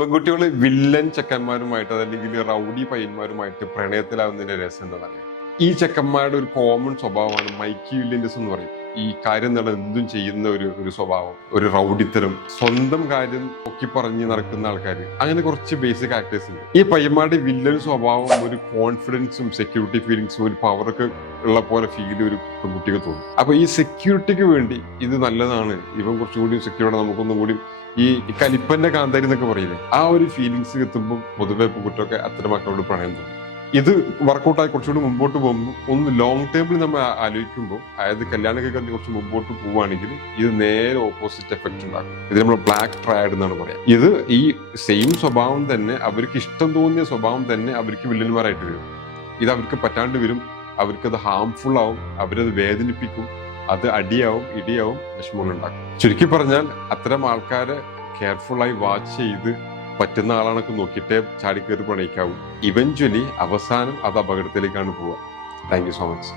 പെൺകുട്ടികൾ വില്ലൻ ചെക്കന്മാരുമായിട്ട് അതല്ലെങ്കിൽ റൗഡി പയ്യന്മാരുമായിട്ട് പ്രണയത്തിലാവുന്നതിന്റെ രസം എന്താ പറയുക? ഈ ചെക്കന്മാരുടെ ഒരു കോമൺ സ്വഭാവമാണ് മൈക്കി വില്യൻസ് എന്ന് പറയും. ഈ കാര്യം നട എന്തും ചെയ്യുന്ന ഒരു സ്വഭാവം, ഒരു റൗഡിത്തരം, സ്വന്തം കാര്യം പൊക്കി പറഞ്ഞ് നടക്കുന്ന ആൾക്കാർ, അങ്ങനെ കുറച്ച് ബേസിക് ആക്ടേഴ്സ് ഉണ്ട്. ഈ പയ്യന്മാരുടെ വില്ലൻ സ്വഭാവം ഒരു കോൺഫിഡൻസും സെക്യൂരിറ്റി ഫീലിങ്സും ഒരു പവറൊക്കെ ഉള്ള പോലെ ഫീൽ ഒരു പെൺകുട്ടിക്ക് തോന്നും. അപ്പൊ ഈ സെക്യൂരിറ്റിക്ക് വേണ്ടി ഇത് നല്ലതാണ്, ഇവൻ കുറച്ചുകൂടി സെക്യൂർഡ്, നമുക്കൊന്നും കൂടി ഈ കലിപ്പന്റെ കാന്താരി എന്നൊക്കെ പറയില്ലേ, ആ ഒരു ഫീലിങ്സ് എത്തുമ്പോൾ പൊതുവെ കുട്ടിയൊക്കെ അത്തരം മക്കളോട് പ്രണയം തോന്നും. ഇത് വർക്കൗട്ടായി കുറച്ചുകൂടി മുമ്പോട്ട് പോകുമ്പോൾ ഒന്ന് ലോങ് ടേമിൽ നമ്മൾ ആലോചിക്കുമ്പോൾ, അതായത് കല്യാണമൊക്കെ കഴിഞ്ഞ് കുറച്ച് മുമ്പോട്ട് പോവുകയാണെങ്കിൽ ഇത് നേരെ ഓപ്പോസിറ്റ് എഫക്ട് ഉണ്ടാക്കും. ഇത് നമ്മൾ ബ്ലാക്ക് ട്രയാഡ് എന്നാണ് പറയാം. ഇത് ഈ സെയിം സ്വഭാവം തന്നെ, അവർക്ക് ഇഷ്ടം തോന്നിയ സ്വഭാവം തന്നെ അവർക്ക് വില്ലന്മാരായിട്ട് വരും. ഇത് അവർക്ക് പറ്റാണ്ട് വരും, അവർക്കത് ഹാംഫുൾ ആവും, അവരത് വേദനിപ്പിക്കും, അത് അടിയാവും, ഇടിയാവും, വിഷമങ്ങളുണ്ടാക്കും. ചുരുക്കി പറഞ്ഞാൽ അത്തരം ആൾക്കാരെ കെയർഫുള്ളായി വാച്ച് ചെയ്ത് പറ്റുന്ന ആളാണൊക്കെ നോക്കിയിട്ടേ ചാടിക്കയറി പ്രണയിക്കാവൂ. ഇവഞ്ച്വലി അവസാനം അത് അപകടത്തിലേക്കാണ് പോവുക. Thank you so much.